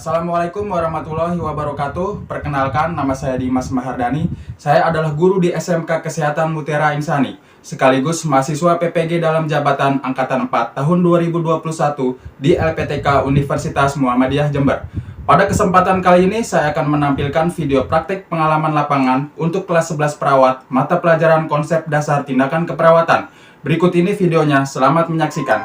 Assalamualaikum warahmatullahi wabarakatuh. Perkenalkan, nama saya Dimas Mahardani. Saya adalah guru di SMK Kesehatan Mutiara Insani, sekaligus mahasiswa PPG dalam jabatan Angkatan 4 tahun 2021 di LPTK Universitas Muhammadiyah Jember. Pada kesempatan kali ini, saya akan menampilkan video praktik pengalaman lapangan untuk kelas 11 perawat, mata pelajaran konsep dasar tindakan keperawatan. Berikut ini videonya, selamat menyaksikan.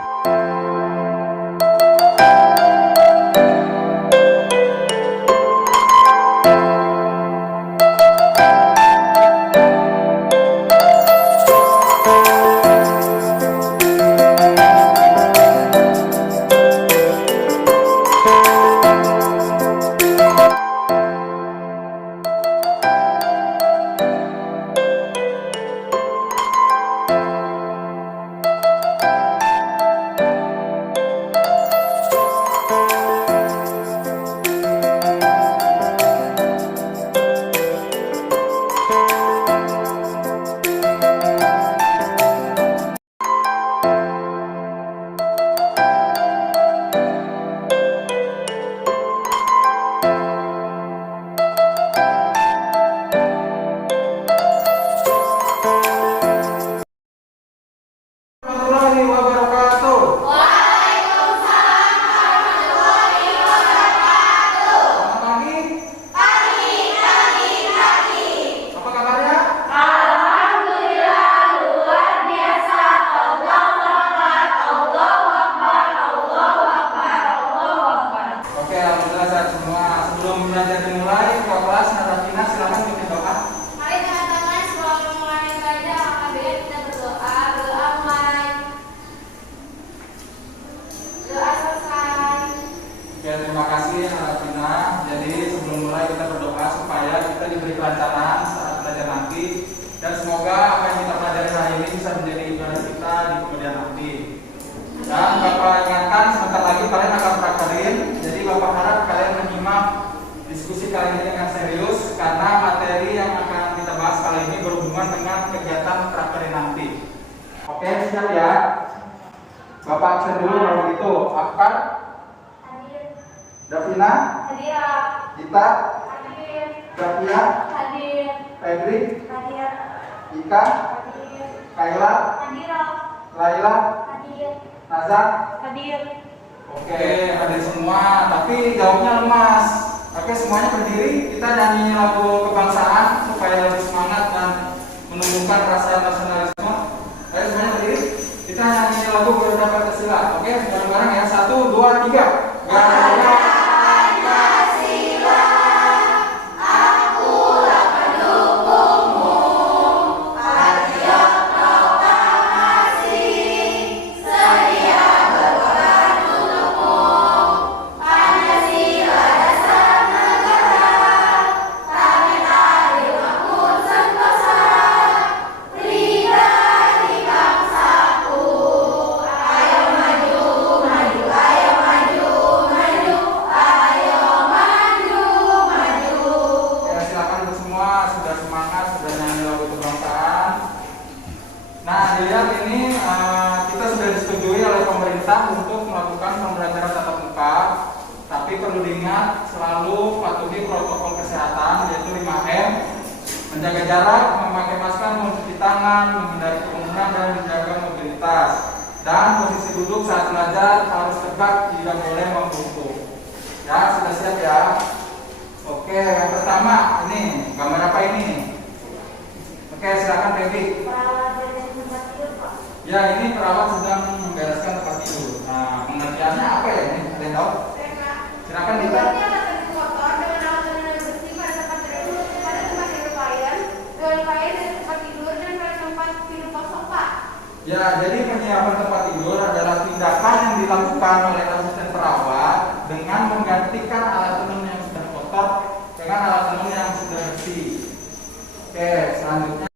Sebelum belajar dimulai, ketua kelas Nadrafina silakan bikin doa. Mari teman-teman, sebelum memulai belajar, AKBN kita berdoa. Doa mulai. Doa selesai. Oke, terima kasih Nadrafina. Jadi sebelum mulai kita berdoa supaya kita diberi kelancaran saat belajar nanti, dan semoga apa yang kita pelajari hari ini bisa menjadi ibadah kita di kemudian nanti. Dan Bapak ingatkan sebentar lagi kalian akan prakterin. Jadi Bapak harap kalian menyimak diskusi kali ini dengan serius karena materi yang akan kita bahas kali ini berhubungan dengan kegiatan prakterin nanti. Oke, siap ya. Bapak absen dulu kalau begitu. Akar, Hadir. Davina, Hadir. Gita, Hadir. Zavia, Hadir. Febri, Hadir. Ika, Hadir. Kaila, Hadir. Laila, Hadir. Nazar. Hadir. Oke, hadir semua, tapi jawabnya lemas. Oke, semuanya berdiri, kita nyanyi lagu kebangsaan supaya lebih semangat dan menumbuhkan rasa nasionalisme. Ayo semuanya berdiri, kita nyanyi lagu Garuda Pancasila. Oke, bareng-bareng ya, 1, 2, 3. Garuda Pancasila, akulah pendukungmu, artinya proklamasi, sedia berkorban untukmu. Pancasila dasar negara, kami adil makmur sentosa, pribadi bangsaku. Ayo maju, maju, ayo maju, maju, ayo maju, maju. Ya, silakan untuk semua sudah semangat, sudah nyanyi lagu kebangsaan. Nah, dilihat ini kita sudah disetujui oleh pemerintah untuk melakukan pembelajaran tatap muka. Tapi perlu diingat selalu patuhi protokol kesehatan yaitu 5M, menjaga jarak, memakai masker, mencuci tangan, menghindari kerumunan dan menjaga mobilitas. Dan posisi duduk saat belajar harus tegak, tidak boleh membungkuk. Ya, sudah siap ya? Oke, yang pertama ini gambar apa ini? Oke, silakan Devi. Perawat dari tempat tidur, Pak. Ya, ini perawat sedang membereskan tempat tidur. Nah, pengertiannya apa ya ini? Ada yang tahu? Silakan Dita. Tujuannya alat yang kotor dengan alat yang bersih pada tempat tidur klien, dengan klien dari tempat tidur dan pada tempat tidur kosong, Pak. Ya, jadi penyiapan tempat tidur adalah tindakan yang dilakukan oleh asisten perawat dengan menggantikan alat tenun yang sudah kotor dengan alat tenun yang sudah bersih. Oke, selanjutnya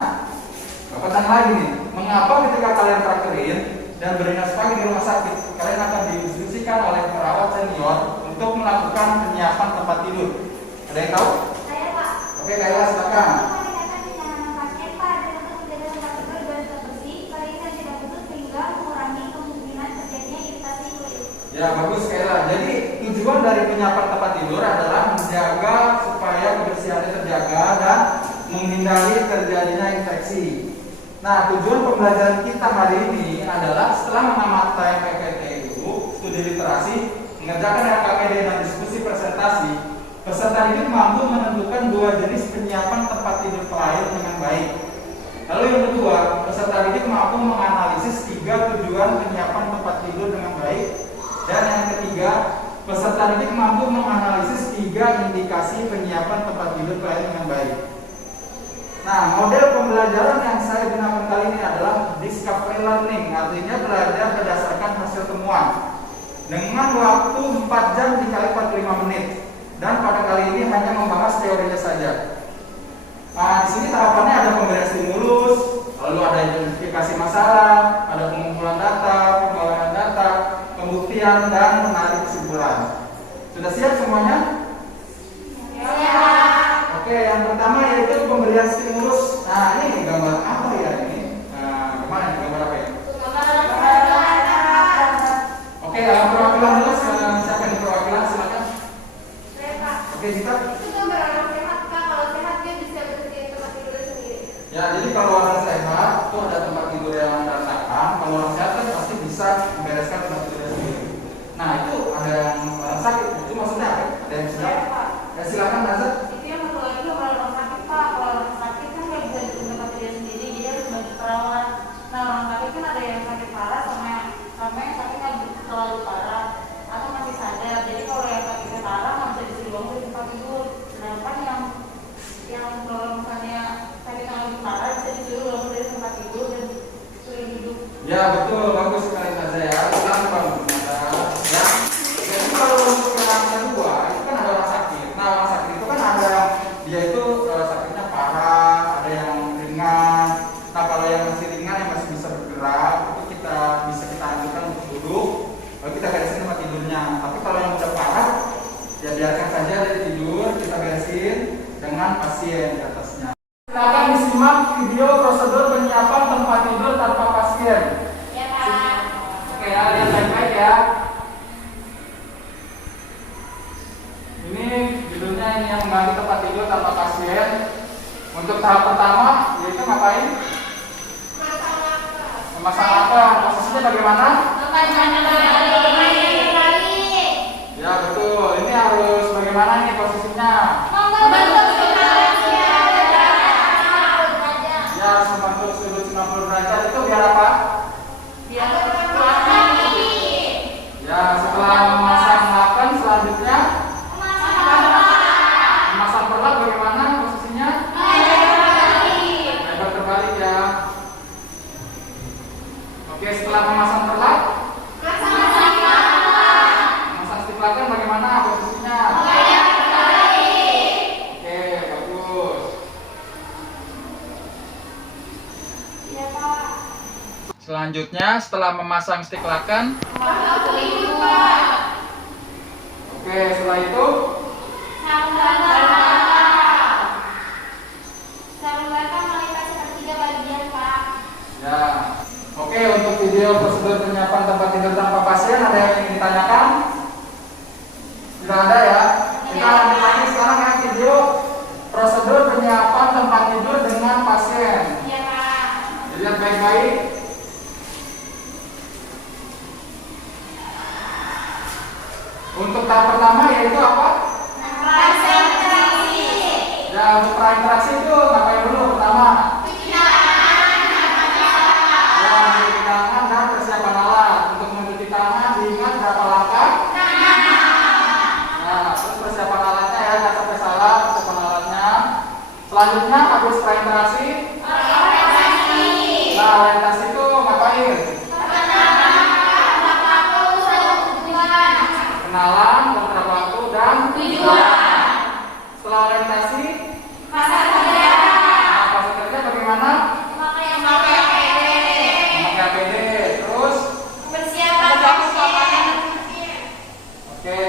Bapak tanya lagi nih, mengapa ketika kalian prakterin dan beringas pagi di rumah sakit, kalian akan diinstruksikan oleh perawat senior untuk melakukan penyiapan tempat tidur? Ada yang tahu? Saya, Pak. Oke, Kaila silakan. Meningkatkan kenyamanan pasien, Pak, dan untuk menjaga tempat tidur dan tetap bersih, klien yang tidak duduk sehingga mengurangi kemungkinan terjadinya iritasi kulit. Ya, bagus Kaila. Jadi tujuan dari penyiapan tempat tidur adalah menjaga supaya kebersihannya terjaga dan menghindari terjadinya infeksi. Nah, tujuan pembelajaran kita hari ini adalah setelah menamatkan PPTU, studi literasi, mengerjakan RKPD dan diskusi presentasi, peserta didik mampu menentukan 2 jenis penyiapan tempat tidur klien dengan baik. Lalu yang kedua, peserta didik mampu menganalisis 3 tujuan penyiapan tempat tidur dengan baik. Dan yang ketiga, peserta didik mampu menganalisis 3 indikasi penyiapan tempat tidur klien dengan baik. Nah, model pembelajaran yang saya gunakan kali ini adalah discovery learning, artinya belajar berdasarkan hasil temuan dengan waktu 4 jam dikali 45 menit. Dan pada kali ini hanya membahas teorinya saja. Nah, di sini tahapannya ada pemberian stimulus, lalu ada identifikasi masalah, ada pengumpulan data, pengolahan data, pembuktian, dan menarik kesimpulan. Sudah siap semuanya? Ya. Oke, yang pertama yaitu pemberian stimulus. Nah, ini gambar apa ya ini? Nah, kemana ini gambar apa ya? Oke, perwakilan dulu. Siapa yang perwakilan? Silakan. Oke, Zita. Itu gambar orang sehat, Kak. Kalau sehat dia bisa bersedia tempat tidur sendiri. Ya, jadi kalau orang sehat itu ada tempat tidur yang berantakan. Kalau orang sehat kan pasti bisa membereskan tempat tidur sendiri. Nah, itu ada yang orang sakit. Itu maksudnya apa? Ada yang sedang? Ya, silakan Nazar. Itu yang satu lagi kalau orang sakit, Pak. Kalau orang sakit kan nggak bisa di tempat tidur sendiri, jadi harus bagi perawat. Nah, orang sakit kan ada yang sakit parah sama yang sakit nggak terlalu parah atau masih sadar. Jadi kalau yang sakitnya parah nggak bisa disuruh bangun di tempat tidur. Sedangkan yang kalau misalnya sakit yang lebih parah bisa disuruh bangun dari tempat tidur dan suruh duduk. Ya, betul, bagus sekali Nazar ya. Ulang bangun Nazar. Ya. Jadi kalau untuk yang kedua itu kan ada orang sakit. Nah, orang sakit itu kan ada dia itu sakitnya parah, ada yang ringan. Nah, kalau yang masih ringan yang masih bisa bergerak itu kita anjurkan untuk duduk. Lalu kita beresin tempat tidurnya. Tapi kalau yang udah parah, ya biarkan saja dia tidur, kita beresin dengan pasien di atasnya. Silakan disimak video prosedur penyiapan tempat tidur tanpa pasien. Ya, Pak. Oke ya, lihat baik-baik ya. Ini judulnya ini yang mengganti tempat tidur tanpa pasien. Untuk tahap pertama yaitu ngapain? Memasang apa? Posisinya bagaimana? Ya betul. Ini harus bagaimana nih posisinya? Ya harus membentuk sudut 90 derajat. Itu biar apa? Ya setelah memasang makan selanjutnya memasang perlat bagaimana posisinya? Lebar terbalik ya. Oke, setelah memasang perlat memasang stiklakan bagaimana posisinya? Oke, bagus. Iya, Pak. Selanjutnya setelah memasang stiklakan, oke, setelah itu ya. Oke, untuk video prosedur penyiapan tempat tidur tanpa pasien ada yang ingin ditanyakan? Tidak ada ya? Kita lanjut lagi sekarang ya video prosedur penyiapan tempat tidur dengan pasien. Dilihat baik-baik. Untuk tahap pertama yaitu apa? Ya, untuk prainteraksi itu ngapain dulu pertama? Ya, mencuci tangan dan persiapan alat. Untuk mencuci tangan diingat berapa langkah? Nah, terus persiapan alatnya ya, jangan sampai salah persiapan alatnya. Selanjutnya habis prainteraksi. Nah, orientasi itu ngapain? Kenalan, beberapa waktu dan tujuan. Setelah orientasi, fase kerja bagaimana? Memakai APD. Terus, oke,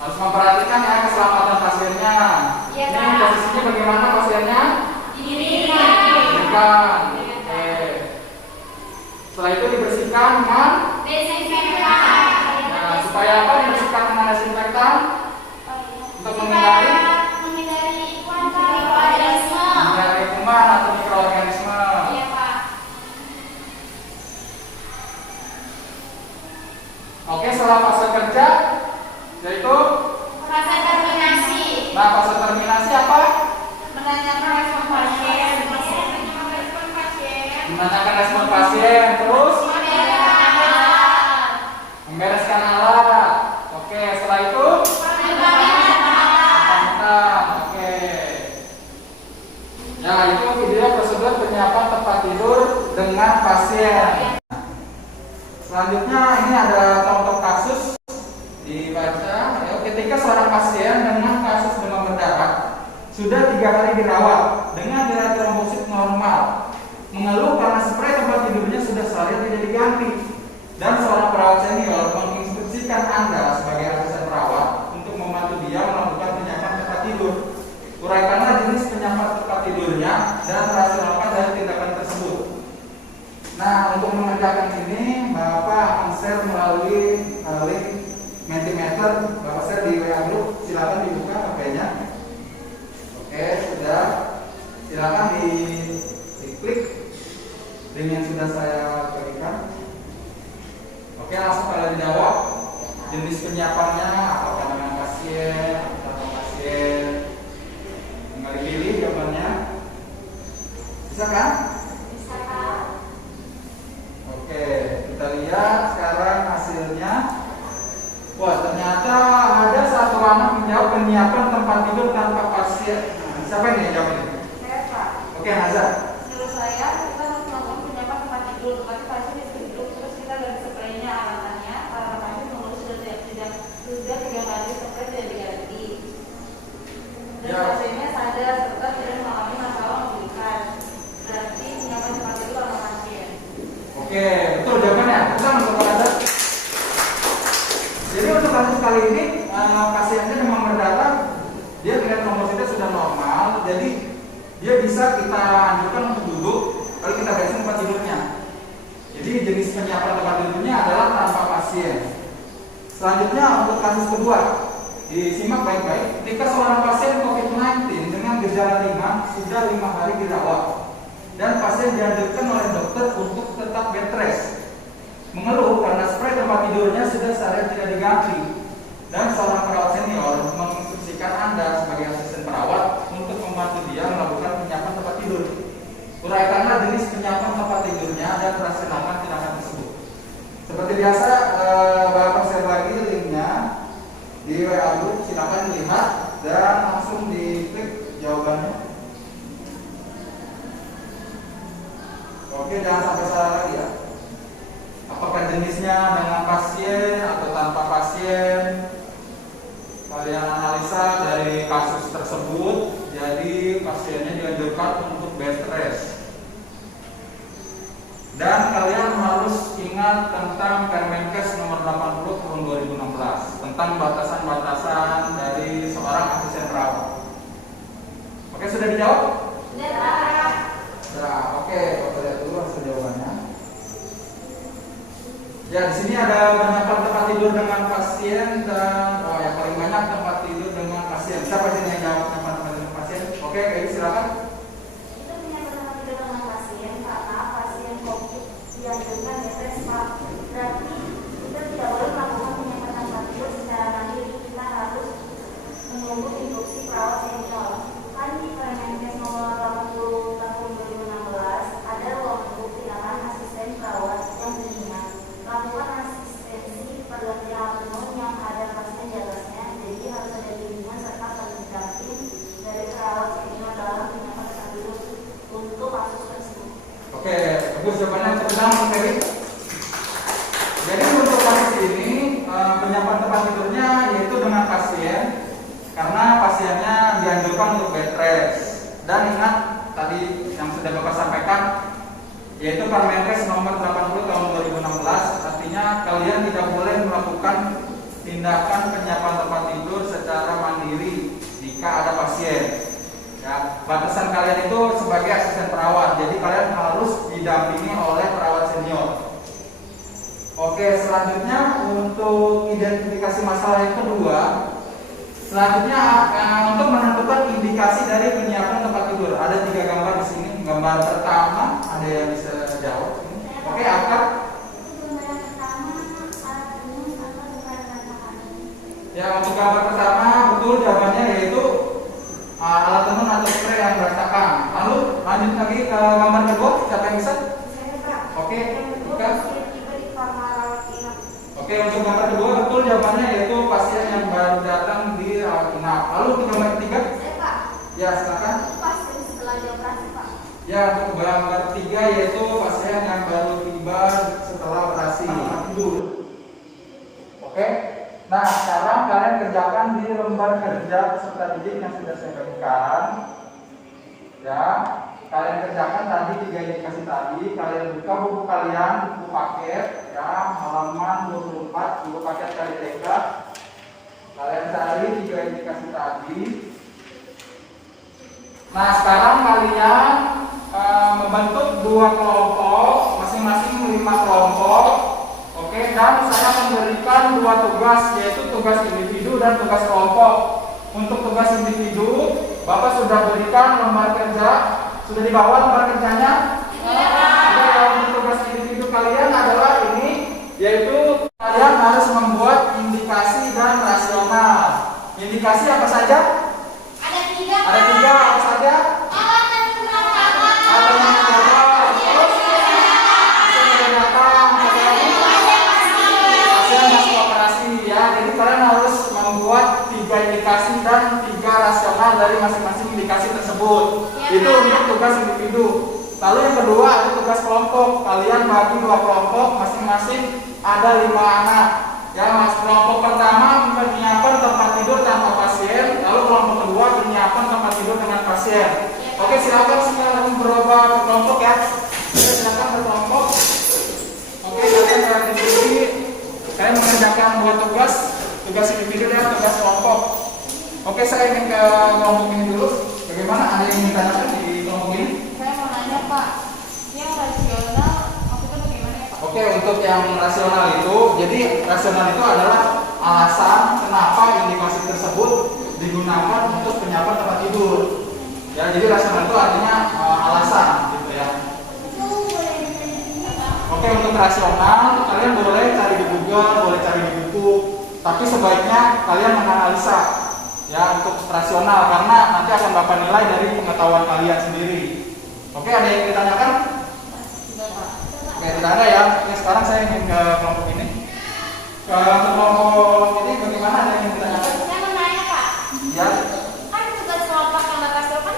harus memperhatikan ya keselamatan pasiennya. Iya, Ini Kak. posisinya bagaimana pasiennya? Oke. Setelah itu dibersihkan dengan supaya Supaya apa? Dibersihkan dengan desinfektan untuk menghindari kuman atau mikroorganisme. Iya, Pak. Oke, setelah fase kerja yaitu Fase terminasi. nah fase terminasi apa? Menanyakan respon pasien. Menanyakan respon pasien, terus membereskan alat. Oke, setelah itu makan. Oke. Ya, itu video prosedur penyiapan tempat tidur dengan pasien. Selanjutnya ini ada contoh kasus dibaca. Ya, ketika seorang pasien dengan kasus demam berdarah sudah 3 hari dirawat dengan nilai trombosit normal, mengeluh karena spray tempat tidurnya sudah seharian tidak diganti, dan seorang perawat senior menginstruksikan Anda sebagai asisten perawat untuk membantu dia melakukan penyiapan tempat tidur. Uraikanlah jenis penyiapan tempat tidurnya dan rasionalkan dari tindakan tersebut. Nah, untuk mengerjakan ini, Bapak akan share melalui link Mentimeter. Bapak share di WA Group. Silakan dibuka HP-nya. Oke, sudah. Silakan diklik link yang sudah saya berikan. Oke, langsung kalian jawab. Jenis penyiapannya apakah dengan pasien atau pasien? Tinggal dipilih jawabannya. Bisa kan? Bisa, Pak. Oke, kita lihat sekarang hasilnya. Wah, ternyata ada satu anak menjawab penyiapan tempat tidur tanpa pasien. Nah, siapa ini yang jawab ini? Saya, Pak. Oke, Hazar. Menurut saya, kita harus melakukan penyiapan tempat tidur. Tapi pasien duduk, terus kita ganti spraynya, alatannya. Karena pasien mengeluh sudah 3 kali spray tidak diganti. Dan Ya. pasiennya sadar serta tidak mengalami masalah memulihkan. Berarti penyiapan tempat tidur sama pasien. Oke, betul jawabannya. Kita untuk Hazar. Jadi untuk kasus kali ini pasiennya demam berdarah, dia nilai trombositnya sudah normal, jadi dia bisa kita anjurkan untuk duduk, lalu kita beresin tempat tidurnya. Jadi jenis penyiapan tempat tidurnya adalah tanpa pasien. Selanjutnya untuk kasus kedua, disimak baik-baik. Ketika seorang pasien COVID-19 dengan gejala ringan sudah 5 hari dirawat dan pasien dianjurkan oleh dokter untuk tetap bed rest, mengeluh karena spray tempat tidurnya sudah seharian tidak diganti, dan seorang perawat senior menginstruksikan Anda sebagai asisten perawat untuk membantu dia melakukan penyiapan tempat tidur. Uraikanlah jenis penyiapan tempat tidurnya dan rasionalkan tindakan tersebut. Seperti biasa, Bapak share lagi linknya di WA Group. Silakan dilihat dan langsung diklik jawabannya. Oke, jangan sampai salah lagi ya. Apakah jenisnya dengan pasien atau tanpa pasien? Kalian analisa dari kasus tersebut. Jadi pasiennya dianjurkan untuk bed rest. Dan kalian harus ingat tentang Permenkes nomor 80 tahun 2016 tentang batasan-batasan dari seorang asisten perawat. Oke, sudah dijawab? Sudah, Pak. Nah, oke, kita lihat dulu hasil jawabannya. Ya, di sini ada penyiapan tempat tidur dengan pasien dan yang paling banyak tempat tidur dengan pasien. Siapa sih yang jawab tempat tidur dengan pasien? Oke, silakan. Itu penyiapan tempat tidur dengan pasien karena pasien COVID dianjurkan bed rest, Pak. Berarti kita tidak boleh melakukan penyiapan tempat tidur secara mandiri. Kita harus menunggu instruksi perawat senior. Kan di Permenkes nomor 80 tahun 2016 ada ruang tunggu tindakan asisten perawat yang bunyinya lakukan asistensi pergantian penuh yang ada pasien di atasnya. Jadi harus ada bimbingan serta pendamping dari perawat senior dalam penyiapan tempat tidur untuk kasus tersebut. Oke, bagus jawabannya. Tepuk tangan Mas Ferry. Jadi untuk kasus ini penyiapan tempat tidurnya yaitu dengan pasien, karena pasiennya dianjurkan untuk bed rest. Dan ingat tadi yang sudah Bapak sampaikan, yaitu Permenkes nomor 80 tahun 2016, artinya kalian tidak boleh melakukan tindakan penyiapan tempat tidur secara mandiri jika ada pasien. Ya, batasan kalian itu sebagai asisten perawat, jadi kalian harus didampingi oleh perawat senior. Oke, selanjutnya untuk mengidentifikasi masalah yang kedua, selanjutnya untuk menentukan indikasi dari penyiapan tempat tidur. Ada 3 gambar di sini. Gambar pertama, ada yang bisa jawab? Oke, Akad. Ya, untuk gambar pertama betul jawabannya yaitu alat tenun atau spray yang berantakan. Lalu lanjut lagi ke gambar kedua, siapa yang bisa? Oke, Ika. Oke, untuk gambar kedua betul jawabannya yaitu pasien yang baru datang di rawat inap. Lalu untuk gambar ketiga? Ya, silakan. Pasien setelah dioperasi, Pak. Ya, untuk gambar ketiga yaitu pasien yang baru tiba setelah operasi tidur. Oke. Nah, sekarang kalian kerjakan di lembar kerja peserta didik yang sudah saya berikan. Ya, kalian kerjakan tadi 3 indikasi tadi. Kalian buka buku kalian, buku paket, ya, halaman 24, buku paket kali TK. Kalian cari 3 indikasi tadi. Nah, sekarang kalian membentuk 2 kelompok, masing-masing 5 kelompok. Oke, dan saya memberikan 2 tugas, yaitu tugas individu dan tugas kelompok. Untuk tugas individu, Bapak sudah berikan lembar kerja. Sudah dibawa lembar kerjanya? Ya. Untuk tugas individu kalian adalah ini, yaitu kalian harus membuat indikasi dan rasional. Indikasi apa saja? Ada 3. Ada 3, apa saja? Ada yang mencoba, terus pasien sudah datang, pasien masuk operasi, ya. Jadi kalian harus membuat 3 indikasi dan 3 rasional dari masing-masing indikasi tersebut. Itu untuk tugas individu. Lalu yang kedua ada tugas kelompok. Kalian bagi 2 kelompok, masing-masing ada 5 anak. Ya, mas, kelompok pertama penyiapan tempat tidur tanpa pasien. Lalu kelompok kedua penyiapan tempat tidur dengan pasien. Oke, silakan sekarang berubah ke kelompok ya. Oke, silakan berkelompok. Oke, kalian berdiskusi. Kalian mengerjakan 2 tugas, tugas individu dan tugas kelompok. Oke, saya ingin ke kelompok ini dulu. Bagaimana? Ada yang ingin ditanyakan di kelompok ini? Saya mau nanya, Pak. Yang rasional maksudnya bagaimana ya, Pak? Oke, untuk yang rasional itu, jadi rasional itu adalah alasan kenapa indikasi tersebut digunakan untuk penyiapan tempat tidur. Ya, jadi rasional itu artinya alasan, gitu ya. Oke, untuk rasional kalian boleh cari di Google, boleh cari di buku, tapi sebaiknya kalian menganalisa ya untuk rasional karena nanti akan Bapak nilai dari pengetahuan kalian sendiri. Oke, ada yang ditanyakan? Oke, tidak ada ya. Oke, sekarang saya ingin ke kelompok ini. Ke kelompok ini bagaimana, ada yang ditanyakan? Saya mau nanya, Pak. Ya. Kan tugas kelompok yang Bapak suruh kan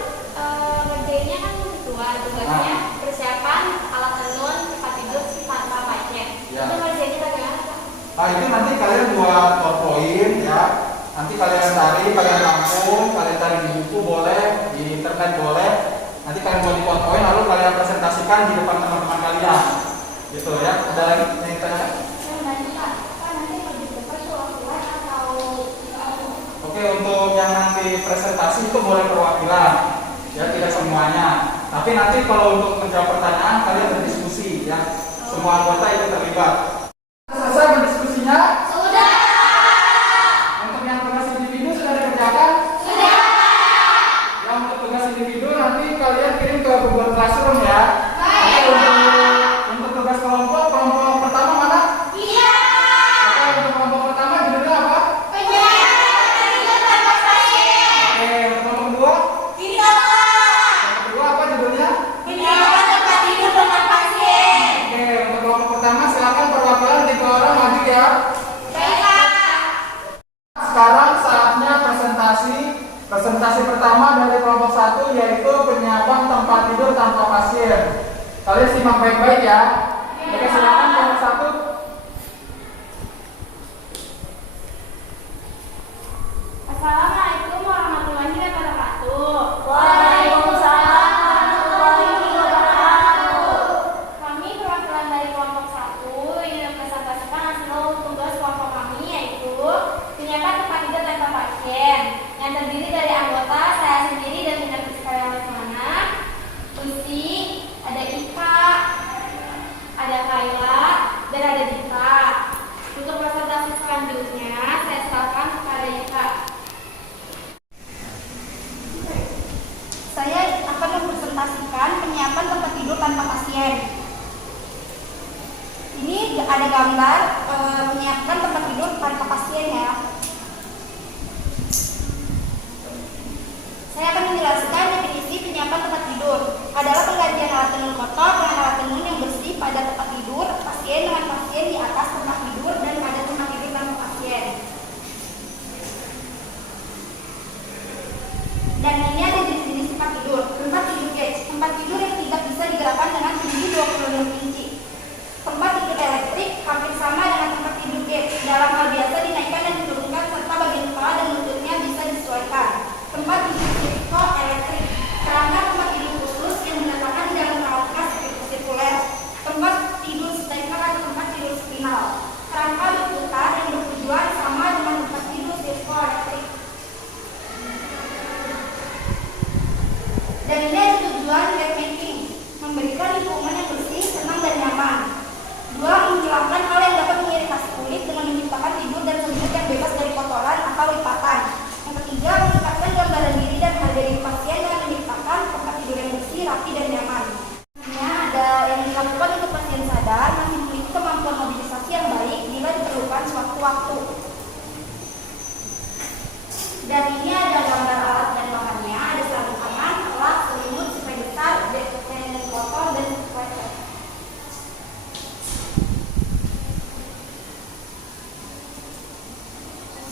ngerjainnya kan dua tugasnya persiapan alat tenun tempat tidur tanpa pasien. Ya. Itu ngerjainnya bagaimana, Pak? Nah, itu nanti kalian buat PowerPoint ya. Nanti kalian cari, kalian rangkum, kalian cari di buku boleh, di internet boleh. Nanti kalian buat di PowerPoint lalu kalian presentasikan di depan teman-teman kalian. Gitu ya. Ada lagi yang ditanyakan? Saya mau nanya, Pak. Pak, nanti kalau di depan tuh waktuan atau Oke, untuk yang nanti presentasi itu boleh perwakilan, ya tidak semuanya. Tapi nanti kalau untuk menjawab pertanyaan kalian berdiskusi, ya semua anggota itu terlibat. Selesai berdiskusinya? sudah? Untuk yang tugas individu sudah dikerjakan? Sudah. Yang untuk tugas individu nanti kalian kirim ke Google Classroom ya. Baik. Oke, untuk tugas kelompok pertama mana? Iya. Oke, untuk kelompok pertama judulnya apa? Penyiapan tidur tanpa pasien. Oke, untuk kelompok kedua? Bisa, Pak. Kelompok kedua apa judulnya? Penyiapan tempat tidur dengan pasien. Oke, untuk kelompok pertama silakan perwakilan 3 orang maju ya. Baik, Pak. Sekarang saatnya presentasi. Presentasi pertama dari kelompok 1 yaitu penyiapan tempat tidur tanpa pasien. Kalian simak baik-baik ya. Oke, silakan kelompok 1. Assalamualaikum warahmatullahi wabarakatuh. Waalaikumsalam warahmatullahi wabarakatuh. Kami perwakilan dari kelompok 1 ingin mempresentasikan hasil tugas kelompok kami yaitu penyiapan tempat tidur tanpa pasien yang terdiri dari anggota saya sendiri dan tenaga sekalian Lesmana, Lucy, ada Ika, ada Kayla, dan ada Ini ada gambar menyiapkan tempat tidur tanpa pasien ya. Saya akan menjelaskan definisi penyiapan tempat tidur. Adalah penggantian alat tenun kotor dengan alat tenun yang bersih pada tempat tidur pasien dengan pasien di atas tempat tidur dan pada tempat tidur tanpa pasien. Dan ini ada jenis-jenis tempat tidur. Tempat tidur cage, tempat tidur yang tidak bisa digerakkan dengan tinggi 26 inci. Tempat tidur elektrik hampir sama dengan tempat tidur cage. Dalam hal biasa dinaikkan dan diturunkan serta bagian kepala dan lututnya bisa disesuaikan. Tempat tidur elektrik, kerangka tempat tidur khusus yang diletakkan di dalam rangka sirkuler. Tempat tidur striker atau tempat tidur spinal, kerangka berputar yang bertujuan sama dengan tempat tidur sirkuler elektrik. Dan ini ada tujuan bed-making, memberikan lingkungan yang bersih, tenang dan nyaman. 2. Menghilangkan hal yang dapat mengiritasi kulit dengan menciptakan tidur dan selimut yang bebas dari kotoran atau lipatan. Yang ketiga, meningkatkan gambaran diri dan harga diri pasien dengan menciptakan tempat tidur yang bersih, rapi dan nyaman. Ini ada yang dilakukan untuk pasien sadar masih memiliki kemampuan mobilisasi yang baik bila diperlukan sewaktu-waktu. Dan ini ada gambar alat dan bahannya, ada sabun tangan, alat, selimut, spray besar, dan kotor dan sweater.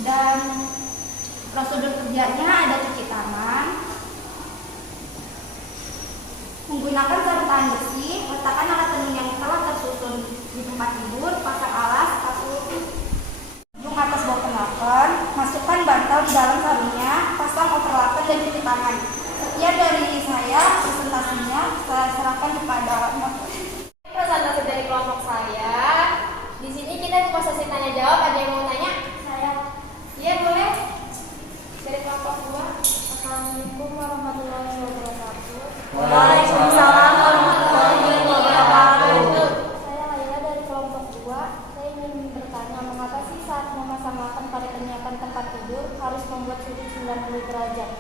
Dan prosedur kerjanya ada cuci tangan, menggunakan sarung tangan bersih, letakkan alat tenun yang telah tersusun di tempat tidur, pasang alas, kasur, ujung atas bawah penakan, masukkan bantal di dalam sarungnya, pasang overlapan dan cuci tangan. Sekian dari saya, presentasinya saya serahkan kepada Presentasi dari kelompok saya. Di sini kita di sesi tanya jawab. Ada yang mau tanya? saya. Iya boleh. Dari kelompok 2. Assalamualaikum warahmatullahi wabarakatuh. Waalaikumsalam warahmatullahi wabarakatuh. Saya Laila dari kelompok 2. Saya ingin bertanya, mengapa sih saat memasang pada penyiapan tempat tidur harus membuat sudut 90 derajat?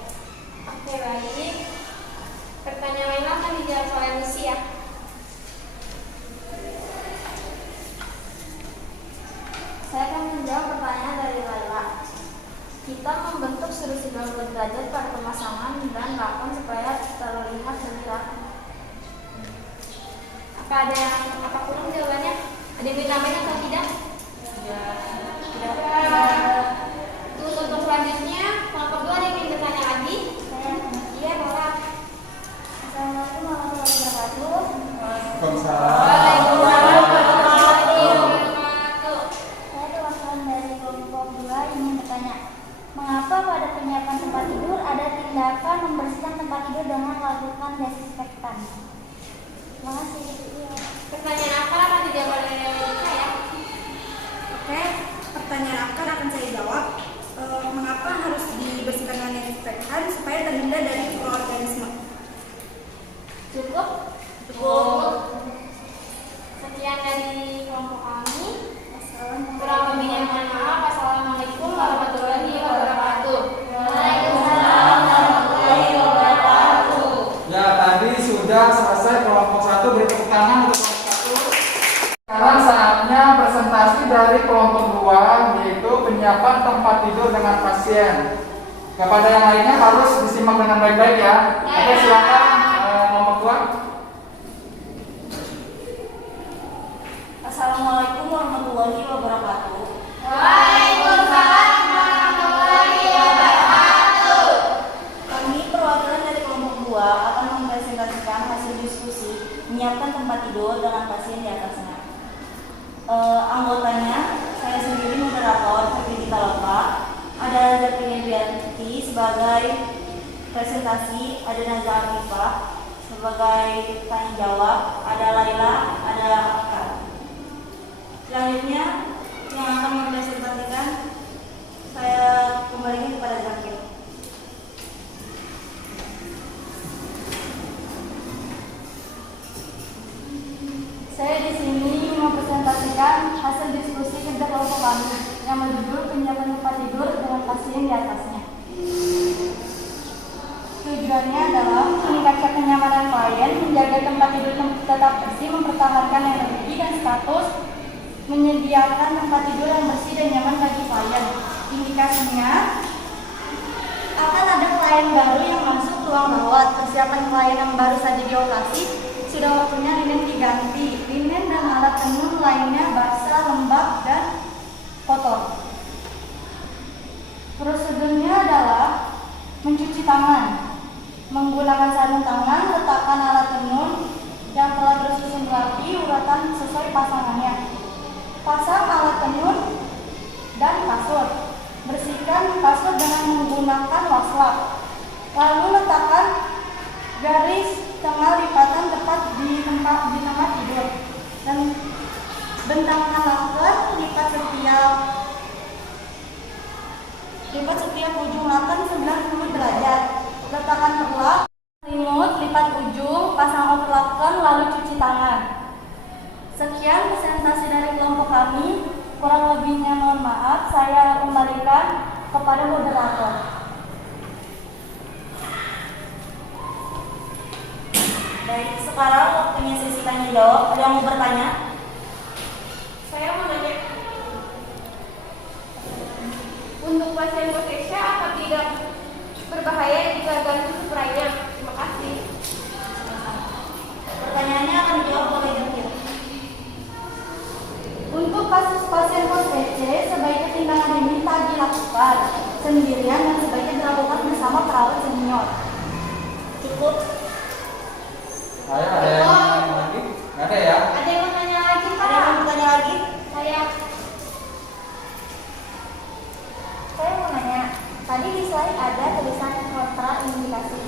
Oke baik. Pertanyaan Laila akan dijawab oleh Lucy ya. Saya akan menjawab pertanyaan dari Laila. Kita membentuk sudut 90 derajat pada pemasangan dan rakam supaya terlihat lebih rapi. Apa kurang jawabannya? Ada yang ditambahin atau tidak? Terus untuk selanjutnya kelompok 2 ada yang ingin bertanya lagi? Iya boleh. Assalamualaikum warahmatullahi wabarakatuh. Waalaikumsalam. Saya perwakilan dari kelompok 2 ingin bertanya, mengapa pada penyiapan tempat tidur ada tindakan membersihkan tempat tidur dengan melakukan desinfektan? Terima kasih. Pertanyaan apa akan dijawab oleh saya? Oke, pertanyaan akan saya jawab. Mengapa harus dibersihkan dengan desinfektan supaya terhindar dari mikroorganisme? Cukup? Cukup. Sekian dari kelompok kami. Kurang lebihnya mohon maaf. Assalamualaikum warahmatullahi wabarakatuh. Waalaikumsalam warahmatullahi wabarakatuh. Ya, tadi sudah selesai kelompok 1. Beri tepuk tangan untuk kelompok 1. Sekarang saatnya presentasi dari kelompok 2, yaitu penyiapan tempat tidur dengan pasien. Kepada yang lainnya harus disimak dengan baik-baik ya. Oke, silakan kelompok 2. Assalamualaikum warahmatullahi wabarakatuh. Waalaikumsalam warahmatullahi wabarakatuh. Kami perwakilan dari kelompok 2 akan mempresentasikan hasil diskusi menyiapkan tempat tidur dengan pasien di atasnya. Anggotanya, saya sendiri moderator Febriana Taloka, ada Zatria Bianti sebagai presentasi, ada Nazar Arifah sebagai tanya jawab, ada Laila, ada Akar. Selanjutnya yang akan mempresentasikan saya kembalikan kepada Zakir. Saya di sini mempresentasikan hasil diskusi kerja kelompok kami yang berjudul penyiapan tempat tidur dengan pasien di atasnya. Tujuan tujuannya adalah meningkatkan kenyamanan klien, menjaga tempat tidur tetap bersih, mempertahankan energi dan status, menyediakan tempat tidur yang bersih dan nyaman bagi klien. Indikasinya akan ada klien baru yang masuk ruang rawat. Persiapan klien yang baru saja dioperasi, sudah waktunya linen diganti. Linen dan alat tenun lainnya basah, lembab, dan kotor. Prosedurnya adalah mencuci tangan, menggunakan sarung tangan, letakkan alat tenun yang telah tersusun rapi, uratan sesuai pasangannya. Pasang alat tenun dan kasur. Bersihkan kasur dengan menggunakan waslap. Lalu letakkan garis tengah lipatan tepat di tempat tidur. Dan bentangkan laker, lipat setiap ujung laker 90 derajat. Letakkan perlak, selimut, lipat ujung, pasang overlaker, lalu cuci tangan. Sekian presentasi dari kelompok kami. Kurang lebihnya mohon maaf, saya kembalikan kepada moderator. Baik, sekarang waktunya sesi tanya jawab. Ada yang mau bertanya? Saya mau nanya, untuk pasien rosacea apa tidak berbahaya jika ganti spraynya? Terima kasih. Pertanyaannya akan dijawab oleh Jakir. Untuk kasus pasien rosacea, sebaiknya tindakan ini tak dilakukan sendirian dan sebaiknya dilakukan bersama perawat senior. Cukup. Ayo, ada yang mau lagi? Nggak ada ya? Ada yang mau tanya lagi, Pak? Ada yang mau bertanya lagi? Saya mau nanya, tadi di slide ada tulisan kontraindikasi.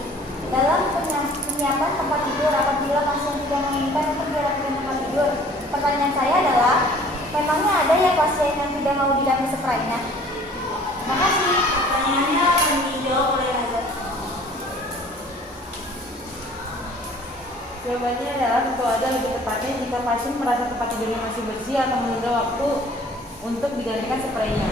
Dalam penyiapan tempat tidur apabila pasien tidak menginginkan untuk dirapikan tempat tidur. Pertanyaan saya adalah, memangnya ada ya pasien yang tidak mau diganti spraynya? Terima kasih. Pertanyaannya akan dijawab oleh Nazar. Jawabannya adalah tentu ada, lebih tepatnya jika pasien merasa tempat tidurnya masih bersih atau menunda waktu untuk digantikan spraynya.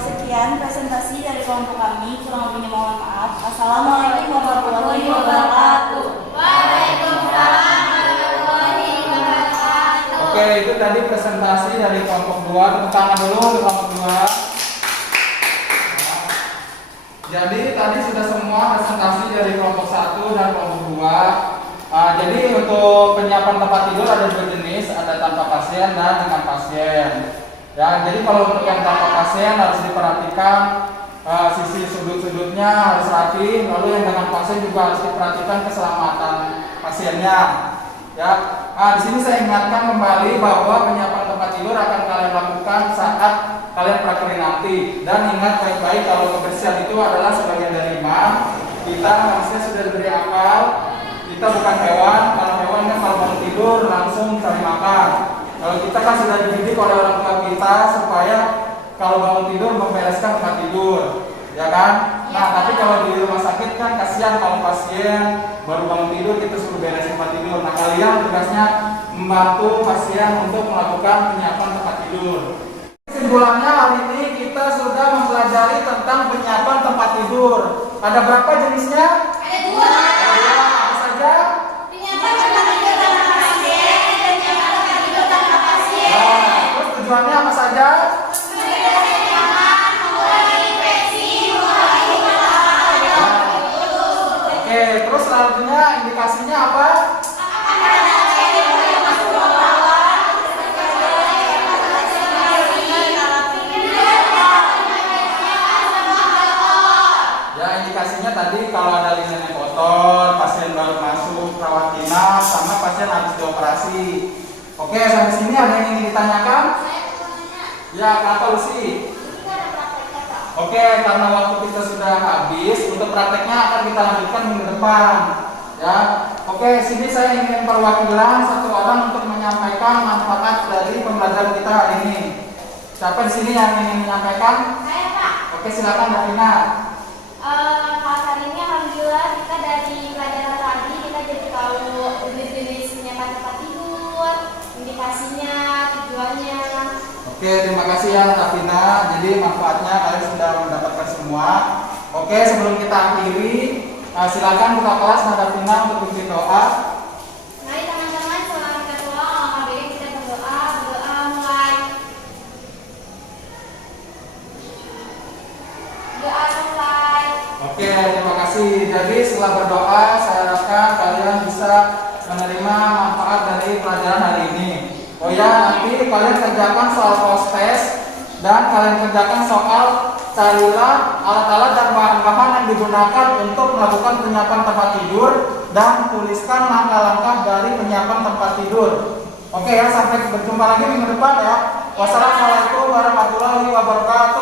Sekian presentasi dari kelompok kami. Kurang lebihnya mohon maaf. Assalamualaikum warahmatullahi wabarakatuh. Waalaikumsalam warahmatullahi wabarakatuh. Oke, itu tadi presentasi dari kelompok 2. Tepuk tangan dulu untuk kelompok 2. Jadi tadi sudah semua presentasi dari kelompok 1 dan kelompok 2. Jadi untuk penyiapan tempat tidur ada 2 jenis, ada tanpa pasien dan dengan pasien. Ya, jadi kalau untuk yang tanpa pasien harus diperhatikan sisi sudut-sudutnya harus rapi, lalu yang dengan pasien juga harus diperhatikan keselamatan pasiennya. Ya, di sini saya ingatkan kembali bahwa penyiapan tempat tidur akan kalian lakukan saat kalian prakerja nanti. Dan ingat baik-baik kalau kebersihan itu adalah sebagian dari iman. Kita manusia sudah diberi akal, kita bukan hewan. Kalau hewan kan kalau mau tidur langsung cari makan. Kalau kita kan sudah dididik oleh orang tua kita supaya kalau bangun tidur membereskan tempat tidur, ya kan? Nah, tapi kalau di rumah sakit kan kasihan kalau pasien baru bangun tidur kita suruh beres tempat tidur. Nah, kalian tugasnya membantu pasien untuk melakukan penyiapan tempat tidur. Kesimpulannya hari ini kita sudah mempelajari tentang penyiapan tempat tidur. Ada berapa jenisnya? Ada 2. Apa saja? Penyiapan tempat tidur tanpa pasien dan penyiapan tempat tidur tanpa pasien. Nah, terus tujuannya apa saja? Oke, terus selanjutnya indikasinya apa? Ya, indikasinya tadi kalau ada linen yang kotor, pasien baru masuk rawat inap, sama pasien habis dioperasi. Oke, sampai sini ada yang ingin ditanyakan? Ya, Kak Lucy. Oke, karena waktu kita sudah habis, untuk prakteknya akan kita lanjutkan minggu depan. Ya, oke, sini saya ingin perwakilan 1 orang untuk menyampaikan manfaat dari pembelajaran kita hari ini. Siapa di sini yang ingin menyampaikan? Saya, Pak. Oke, silakan Davina. Saat hari ini alhamdulillah kita dari pelajaran tadi kita jadi tahu jenis-jenis penyiapan tempat tidur, indikasinya, tujuannya. Oke, terima kasih ya Davina. Jadi manfaatnya kalian sudah mendapatkan semua. Oke, sebelum kita akhiri, silakan buka kelas nada final untuk bimbing doa. Mari teman-teman, setelah kita pulang, alangkah baiknya kita berdoa. Berdoa mulai. Doa selesai. Oke, terima kasih. Jadi setelah berdoa, saya harapkan kalian bisa menerima manfaat dari pelajaran hari ini. Oh ya, nanti kalian kerjakan soal post-test dan kalian kerjakan soal carilah alat-alat dan bahan-bahan yang digunakan untuk melakukan penyiapan tempat tidur dan tuliskan langkah-langkah dari penyiapan tempat tidur. Oke ya, sampai berjumpa lagi minggu depan ya. Wassalamualaikum warahmatullahi wabarakatuh.